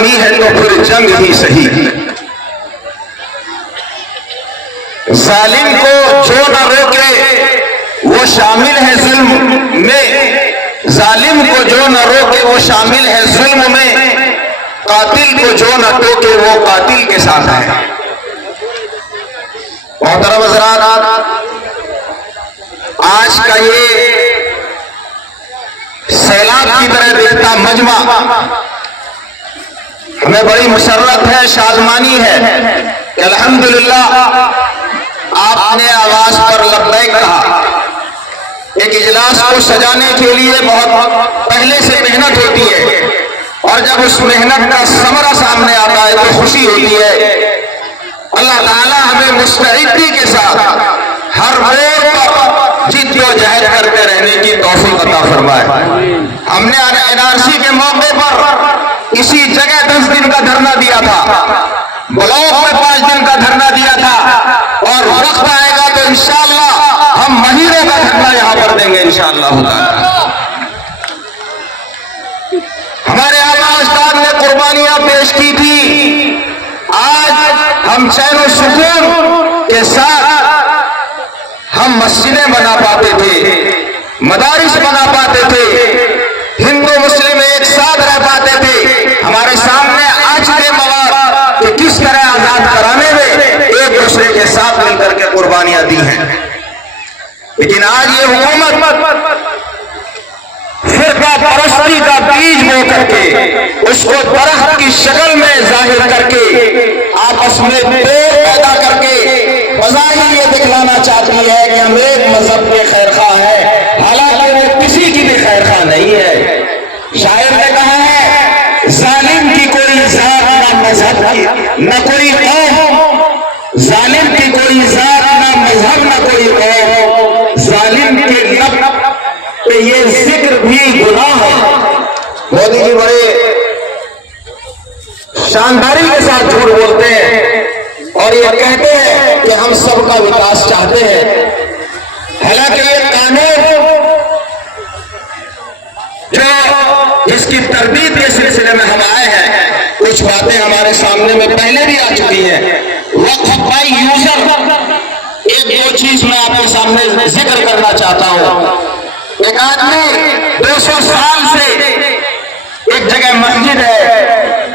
لازمی ہے تو پھر جنگ ہی صحیح۔ ظالم کو جو نہ روکے وہ شامل ہے ظلم میں، ظالم کو جو نہ روکے وہ شامل ہے ظلم میں، قاتل کو جو نہ ٹوکے وہ قاتل کے ساتھ ہے۔ محترم حضرات، آج کا یہ سیلاب کی طرح دیکھتا مجمع ہمیں بڑی مسرت ہے، شادمانی ہے کہ الحمدللہ آپ نے آواز پر لبیک کہا۔ ایک اجلاس کو سجانے کے لیے بہت پہلے سے محنت ہوتی ہے، اور جب اس محنت کا ثمرہ سامنے آتا ہے تو خوشی ہوتی ہے۔ اللہ تعالیٰ ہمیں مستعدی کے ساتھ ہر موڑ پر جد و جہد کرتے رہنے کی توفیق عطا فرمائے۔ ہم نے NRC کے موقع پر اسی جگہ 10 دن کا دھرنا دیا تھا، بلاک میں 5 دن کا دھرنا دیا تھا، اور وقت آئے گا تو انشاءاللہ ہم مہینوں کا دھرنا یہاں پر دیں گے انشاءاللہ تعالی۔ ہمارے آبا اجداد نے قربانیاں پیش کی تھی، آج ہم چین و سکون کے ساتھ ہم مسجدیں بنا پاتے تھے، مدارس بنا پاتے تھے، ہندو مسلم ایک ساتھ رہ پاتے تھے۔ ہمارے سامنے آج کے مواد کہ کس طرح آزاد کرانے میں ایک دوسرے کے ساتھ مل کر کے قربانیاں دی ہیں، لیکن آج یہ حکومت فرقہ پرستی کا بیج بو کر کے اس کو درخت کی شکل میں ظاہر کر کے آپس میں توڑ پیدا کر کے بظاہر یہ دکھلانا چاہتی ہے کہ ہم ایک مذہب کے خیر خواہ ہیں، حالانکہ وہ کسی کی بھی خیر خواہ نہیں ہے۔ شاعر نے کہا ہے ظالم کی کوئی ذات نہ مذہب کی نہ کوئی قوم، ظالم کی کوئی ذات نہ مذہب نہ کوئی قوم، ظالم کے لب پہ یہ ذکر بھی گناہ ہے۔ مودی جی بڑے شانداری کے ساتھ جھوٹ بولتے ہیں اور یہ کہتے ہیں کہ ہم سب کا وکاس چاہتے ہیں، حالانکہ یہ قانون جو جس کی تردید کے سلسلے میں ہم آئے ہیں، کچھ باتیں ہمارے سامنے میں پہلے بھی آ چکی ہیں۔ وقف بائی یوزر ایک دو چیز میں آپ کے سامنے ذکر کرنا چاہتا ہوں۔ ایک آدمی 200 سال سے ایک جگہ مسجد ہے،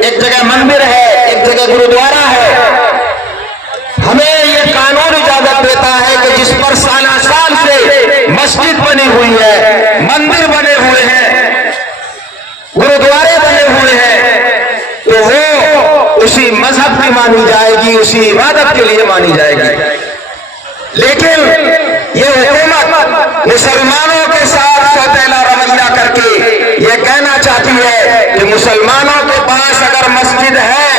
ایک جگہ مندر ہے، ایک جگہ گرودوارا ہے، ہمیں یہ قانون اجازت دیتا ہے کہ جس پر سالہ سال سے مسجد بنی ہوئی ہے، مندر بنے ہوئے ہیں، گرودوارے بنے ہوئے ہیں، تو وہ اسی مذہب کی مانی جائے گی، اسی عبادت کے لیے مانی جائے گی۔ لیکن یہ حکومت مسلمانوں کے ساتھ سوتیلا رویہ کر کے یہ کہنا چاہتی ہے کہ مسلمانوں کے پاس اگر مسجد ہے،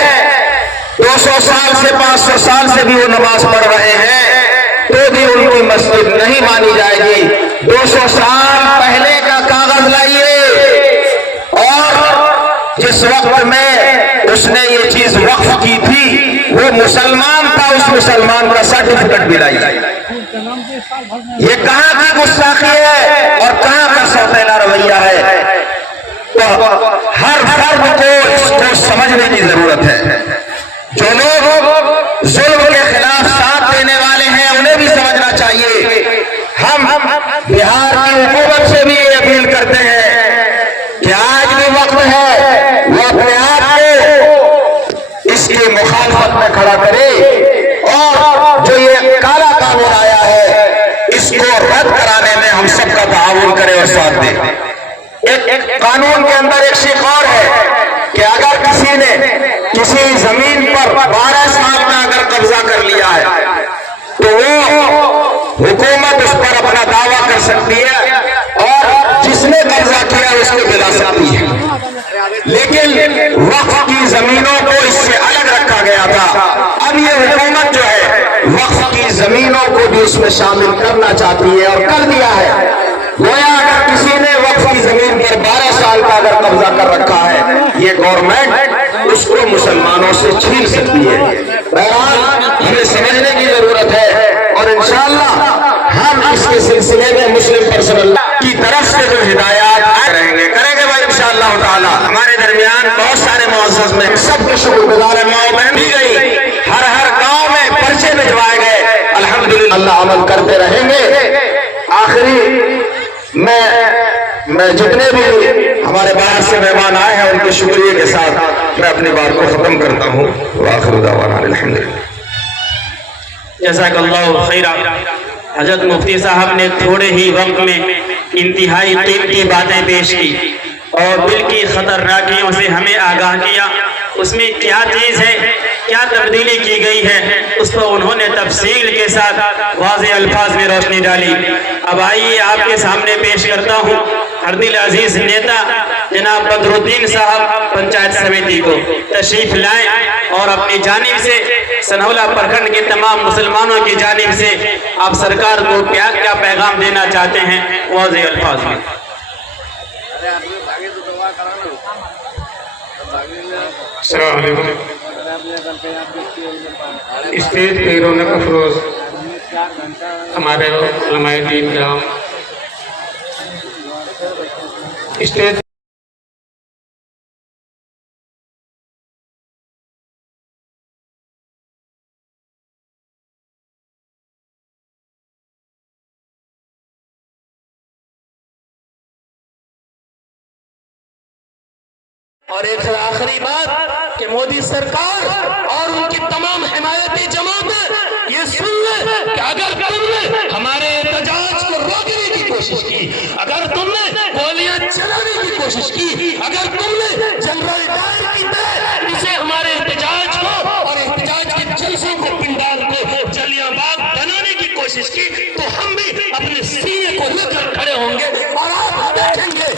200 سال سے 500 سال سے بھی وہ نماز پڑھ رہے ہیں، تو بھی ان کی مسجد نہیں مانی جائے گی۔ 200 سال پہلے کا کاغذ لائیے، اور جس وقت میں اس نے یہ چیز وقف کی تھی وہ مسلمان تھا، اس مسلمان کا سرٹیفکیٹ بھی لائیے۔ یہ کہاں کی گستاخی ہے اور کہاں کا سوتیلا رویہ ہے؟ تو ہر فرد کو اس کو سمجھنے کی ضرورت ہے۔ جو لوگ ظلم کے خلاف ساتھ دینے والے ہیں انہیں بھی سمجھنا چاہیے۔ ہم بہار کی حکومت سے بھی یہ اپیل کرتے ہیں کہ آج بھی وقت ہے وہ اپنے آپ کو اس کی مخالفت میں کھڑا کرے، اور جو یہ کالا قانون آیا ہے اس کو رد کرانے میں ہم سب کا تعاون کرے اور ساتھ دے۔ ایک قانون کے اندر ایک شق اور ہے کہ اگر کسی نے کسی زمین پر 12 سال میں اگر قبضہ کر لیا ہے تو وہ حکومت اس پر اپنا دعویٰ کر سکتی ہے اور جس نے قبضہ کیا اس کو دلا سکتی ہے۔ لیکن وقف کی زمینوں کو اس سے الگ رکھا گیا تھا، اب یہ حکومت جو ہے وقف کی زمینوں کو بھی اس میں شامل کرنا چاہتی ہے اور کر دیا ہے۔ گویا اگر کسی نے وقف کی زمین پر 12 سال کا اگر قبضہ کر رکھا ہے، یہ گورنمنٹ اس کو مسلمانوں سے چھین سکتی ہے۔ بہرحال ہمیں سمجھنے کی ضرورت ہے، اور انشاءاللہ ہم اس کے سلسلے میں مسلم پرسنل کی طرف سے جو ہدایات کریں گے بھائی انشاءاللہ تعالی۔ ہمارے درمیان بہت سارے معزز سب کے شکر گزار ہیں. ماں بہن بھی گئی, ہر گاؤں میں پرچے بھجوائے گئے. الحمدللہ اللہ عمل کرتے رہیں گے. آخری میں جتنے بھی ہمارے باہر سے مہمان آئے ہیں ان کے شکریہ کے ساتھ میں اپنی بات کو ختم کرتا ہوں. وآخر دعوانا الحمدللہ. جزاک اللہ خیرہ. حضرت مفتی صاحب نے تھوڑے ہی وقت میں انتہائی قیمتی باتیں پیش کی اور دل کی خطرناکیوں سے ہمیں آگاہ کیا. اس میں کیا چیز ہے, کیا تبدیلی کی گئی ہے, اس پر انہوں نے تفصیل کے ساتھ واضح الفاظ میں روشنی ڈالی. اب آئیے آپ کے سامنے پیش کرتا ہوں اردل عزیز نیتا جناب بدر الدین صاحب پنچایت سمیتی کو تشریف لائیں اور اپنی جانب سے سنہولہ پرکھنڈ کے تمام مسلمانوں کی جانب سے آپ سرکار کو کیا پیغام دینا چاہتے ہیں واضح الفاظ میں. السلام علیکم. اسٹیج پہ رونق افروز ہمارے علماء دین کرام, اسٹیج اور ایک آخری بات کہ مودی سرکار اور ان کی تمام حمایتی جماعتیں یہ سن لیں کہ اگر تم نے ہمارے احتجاج کو روکنے کی کوشش کی, اگر تم نے گولیاں چلانے کی کوشش کی, اگر تم نے جنرل ڈائر کی طرح اسے ہمارے احتجاج کو اور احتجاج کے جلسوں کو پنڈال کو جلیاں باغ بنانے کی کوشش کی تو ہم بھی اپنے سینے کو لے کر کھڑے ہوں گے اور آپ دیکھیں گے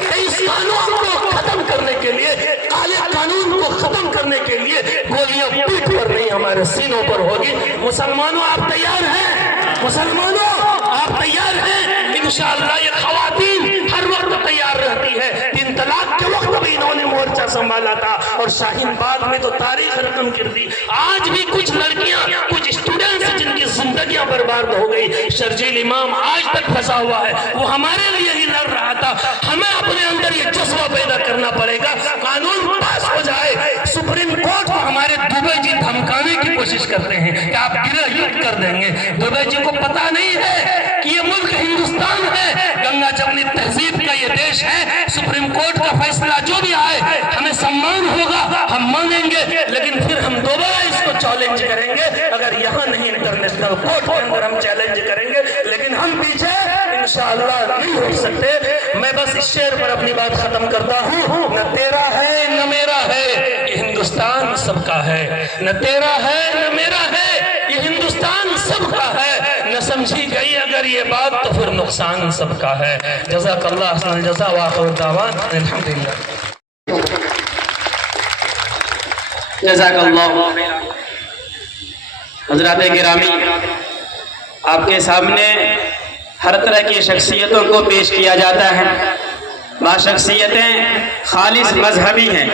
کہ اس قانون کو ختم کرنے کے لیے, کالے قانون کو ختم کرنے کے لیے گولیاں پیٹھ پر نہیں ہمارے سینوں پر ہوگی. مسلمانوں آپ تیار ہیں؟ مسلمانوں آپ تیار ہیں؟ انشاءاللہ یہ خواتین ہر وقت تیار رہتی ہے. 3 طلاق کے وقت بھی انہوں نے مورچہ سنبھالا تھا اور شاہین باغ میں تو تاریخ رقم کر دی. آج بھی کچھ لڑکیاں, کچھ اسٹوڈنٹس جن کی زندگیاں برباد ہو گئی, شرجیل امام آج تک پھنسا ہوا ہے, وہ ہمارے لیے ہی لڑ رہا تھا. ہمیں اپنے اندر یہ جذبہ پیدا کرنا پڑے گا, قانون پاس ہو جائے. سپریم کورٹ کو ہمارے دوبے جی دھمکانے کی کوشش کرتے ہیں کہ آپ گرہ کر دیں گے. دوبے جی کو پتا نہیں ہے کہ یہ ملک ہندوستان ہے, گنگا جمنی تہذیب کا یہ دیش ہے. سپریم کورٹ کا فیصلہ جو بھی آئے ہمیں سمان ہوگا, ہم مانیں گے, لیکن پھر ہم دوبارہ اس کو چیلنج کریں گے. اگر یہاں نہیں انٹرنیشنل کورٹ کے اندر ہم چیلنج کریں گے, لیکن ہم پیچھے انشاءاللہ نہیں ہو سکتے. میں بس اس شعر پر اپنی بات ختم کرتا ہوں. نہ تیرا ہے نہ میرا ہے, یہ ہندوستان سب کا ہے. نہ تیرا ہے نہ میرا ہے, یہ ہندوستان سب کا ہے. نہ سمجھی گئی اگر یہ بات تو پھر نقصان سب کا ہے. جزاک اللہ حسن الجزا وآخر دعوانا الحمدللہ. جزاک اللہ. حضرات گرامی, آپ کے سامنے ہر طرح کی شخصیتوں کو پیش کیا جاتا ہے. بعض شخصیتیں خالص مذہبی ہیں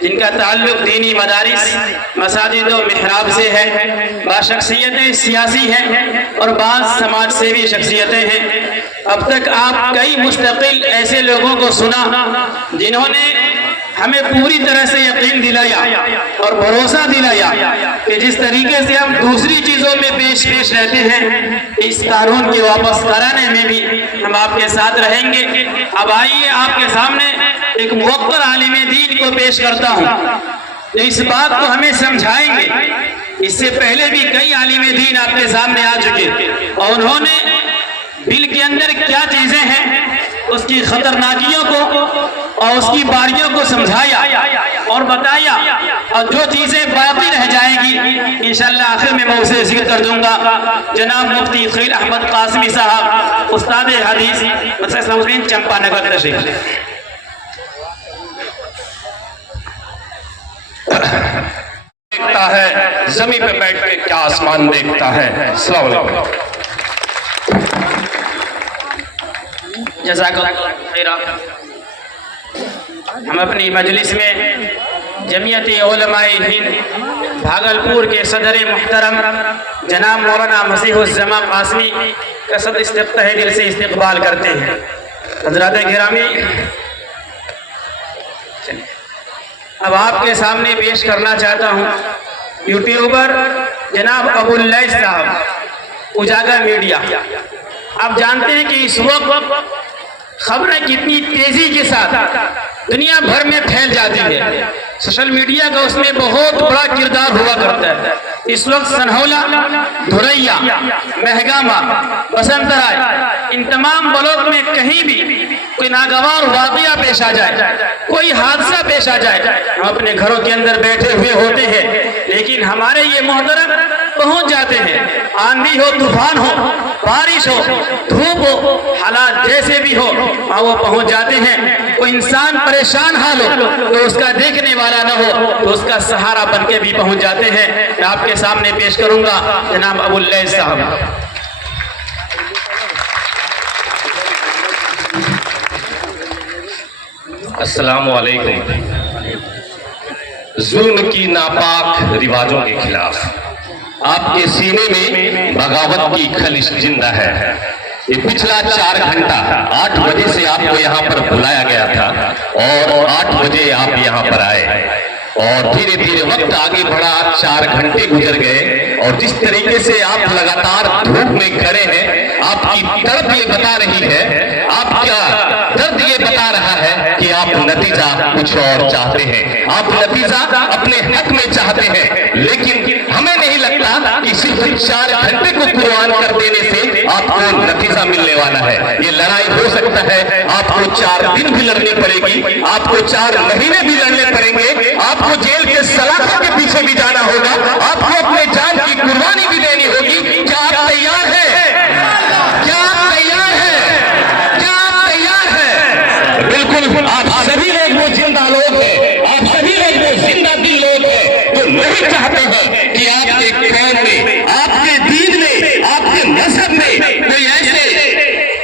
جن کا تعلق دینی مدارس, مساجد و محراب سے ہے. بعض شخصیتیں سیاسی ہیں اور بعض سماج سیوی شخصیتیں ہیں. اب تک آپ کئی مستقل ایسے لوگوں کو سنا جنہوں نے ہمیں پوری طرح سے یقین دلایا اور بھروسہ دلایا کہ جس طریقے سے ہم دوسری چیزوں میں پیش رہتے ہیں, اس قانون کے واپس کرانے میں بھی ہم آپ کے ساتھ رہیں گے. اب آئیے آپ کے سامنے ایک موقر عالم دین کو پیش کرتا ہوں جو اس بات کو ہمیں سمجھائیں گے. اس سے پہلے بھی کئی عالم دین آپ کے سامنے آ چکے اور انہوں نے دل کے اندر کیا چیزیں ہیں اس کی خطرناکیوں کو اور اس کی باریوں کو سمجھایا اور بتایا, اور جو چیزیں باقی رہ جائیں گی انشاءاللہ آخر میں اسے ذکر کر دوں گا. جناب مفتی خلیل احمد قاسمی صاحب استاد حدیث مدرسہ حسین چمپا نگر تشریف. دیکھتا ہے زمین پہ بیٹھ کے کیا آسمان دیکھتا ہے. السلام علیکم. جزاک اللہ خیرہ. ہم اپنی مجلس میں جمعیت علماء ہند بھاگلپور کے صدر محترم جناب مولانا مسیح الزمان قاسمی کا تہ دل سے استقبال کرتے ہیں. حضرات گرامی, اب آپ کے سامنے پیش کرنا چاہتا ہوں یوٹیوبر جناب ابو اللیث صاحب، اجاگر میڈیا۔ آپ جانتے ہیں کہ اس وقت خبریں کتنی تیزی کے ساتھ دنیا بھر میں پھیل جاتی ہے، سوشل میڈیا کا اس میں بہت بڑا کردار ہوا کرتا ہے۔ اس وقت سنہولا، دھریا، مہگامہ، بسنت رائے، ان تمام بلاک میں کہیں بھی کوئی ناگوار واقعہ پیش آ جائے، کوئی حادثہ پیش آ جائے، ہم اپنے گھروں کے اندر بیٹھے ہوئے ہوتے ہیں، لیکن ہمارے یہ محترم پہنچ جاتے ہیں۔ آندھی ہو، طوفان ہو، بارش ہو، دھوپ ہو، حالات جیسے بھی ہو، وہاں وہ پہنچ جاتے ہیں۔ کوئی انسان پریشان حال ہو تو اس کا دیکھنے والا نہ ہو تو اس کا سہارا بن کے بھی پہنچ جاتے ہیں۔ میں آپ کے سامنے پیش کروں گا جناب ابو اللیث صاحب۔ السلام علیکم۔ ظلم کی ناپاک رواجوں کے خلاف آپ کے سینے میں بغاوت کی خلش زندہ ہے۔ یہ پچھلا 4 گھنٹہ 8 بجے سے آپ کو یہاں پر بلایا گیا تھا اور 8 بجے آپ یہاں پر آئے اور دھیرے دھیرے وقت آگے بڑھا، 4 گھنٹے گزر گئے اور جس طریقے سے آپ لگاتار دھوپ میں کھڑے ہیں، آپ کی تڑپ یہ بتا رہی ہے، آپ کا درد یہ بتا رہا ہے کہ آپ نتیجہ کچھ اور چاہتے ہیں، آپ نتیجہ اپنے حق میں چاہتے ہیں، لیکن ہمیں نہیں لگتا کہ صرف 4 گھنٹے کو قربان کر دینے سے آپ کو نتیجہ ملنے والا ہے۔ یہ لڑائی ہو سکتا ہے آپ کو 4 دن بھی لڑنی پڑے گی، آپ کو 4 مہینے بھی لڑنے پڑیں گے، آپ کو جیل کے سلاخوں کے پیچھے بھی جانا ہوگا، آپ کو اپنے جان کی قربانی بھی دینی ہوگی۔ کیا آپ تیار ہیں؟ کیا آپ تیار ہیں؟ کیا آپ تیار ہیں؟ بالکل، آپ سبھی لوگ وہ زندہ لوگ ہیں، آپ سبھی لوگ وہ زندہ دل لوگ ہیں جو نہیں چاہتے ہیں کہ آپ کے قوم میں، آپ کے دین میں، آپ کے مذہب میں کوئی ایسے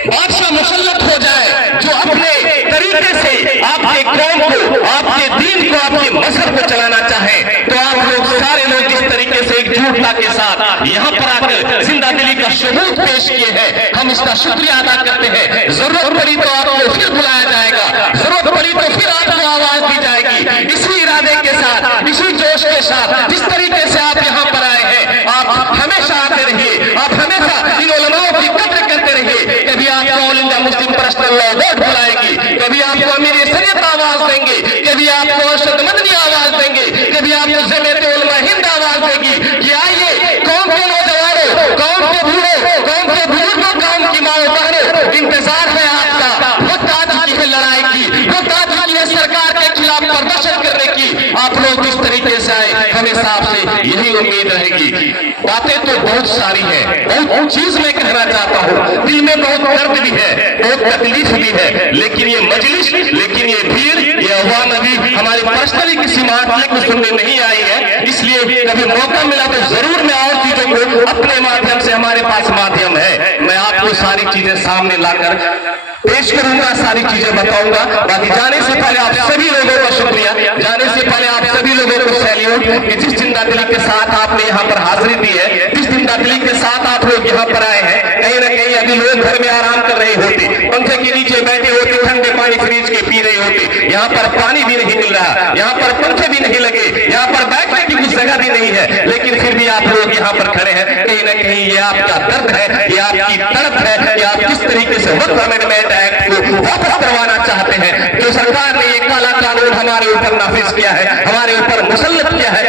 بادشاہ مسلط ہو جائے جو اپنے طریقے سے آپ کے قوم کو، آپ کے دین کو، آپ کے مذہب کو چلانا چاہے۔ تو آپ لوگ سارے لوگ اس طریقے سے ایک جھوٹتا کے ساتھ یہاں پر آ کر زندہ دلی کا ثبوت پیش کیے ہیں، ہم اس کا شکریہ ادا کرتے ہیں۔ ضرورت پڑی تو آپ کو پھر بلایا جائے گا، ضرورت پڑی تو پھر آپ کو آواز دی جائے گی، اسی ارادے کے ساتھ، اسی جوش کے ساتھ جس طریقے سے آپ یہاں پر آئے ہیں، آپ ہمیشہ آتے رہیے، آپ ہمیشہ ان علماء کی قدر کرتے رہیے۔ کبھی آپ کو آل انڈیا مسلم پرسنل لا بورڈ بلائے گی، کبھی آپ کو امیر شریعت آواز دیں گے، کبھی آپ کو ارشد مدنی آواز دیں گے، کبھی آپ کو جمعیت علماء ہند آواز دے گی کہ آئیے قوم کے نوجوانوں، قوم کے بوڑھوں، قوم کے بزرگوں، قوم کی ماں بہنوں، انتظار ہے آپ کا۔ وقت آ چکی ہے لڑائی کی، وقت آ چکی ہے سرکار کے خلاف پردرشن کرنے کی۔ آپ لوگ اس طریقے سے آئے، ہمیشہ آپ سے یہی امید رہے گی۔ باتیں تو بہت ساری ہیں، بہت چیز میں کہنا چاہتا ہوں، دل میں بہت درد بھی ہے، بہت تکلیف بھی ہے، لیکن یہ مجلس، لیکن یہ بھیڑ، یہ عوام ابھی ہماری پرسنلی کسی معاملے کو سننے نہیں آئی ہے، اس لیے کبھی موقع ملا تو ضرور میں اور چیزوں کو اپنے مادھیم سے، ہمارے پاس مادھیم ہے، میں آپ کو ساری چیزیں سامنے لا کر پیش کروں گا، ساری چیزیں بتاؤں گا۔ باقی جانے سے پہلے آپ سبھی لوگوں کا شکریہ، جانے سے پہلے آپ سبھی لوگوں کو سیلیوٹ کہ جس زندہ دلی کے ساتھ آپ نے یہاں پر حاضری دی ہے، جس زندہ دلی کے ساتھ آپ لوگ یہاں پر آئے ہیں۔ کہیں نہ کہیں ابھی لوگ گھر میں آرام کر رہے ہوتے، پنکھے کے نیچے بیٹھے ہوتے، ٹھنڈے پانی فریج کے پی رہے ہوتے، یہاں پر پانی بھی نہیں مل رہا، یہاں پر پنکھے بھی نہیں لگے، یہاں پر بیٹھنے کی کچھ جگہ بھی نہیں ہے، لیکن پھر بھی آپ لوگ یہاں پر کھڑے ہیں۔ کہیں نہ کہیں یہ آپ کا درد ہے، یہ آپ کی تڑپ ہے کہ آپ کس طریقے سے وقت امینڈمنٹ ایکٹ کو واپس کروانا چاہتے ہیں۔ جو سرکار نے یہ کالا قانون ہمارے اوپر نافذ کیا ہے، ہمارے اوپر مسلط کیا ہے،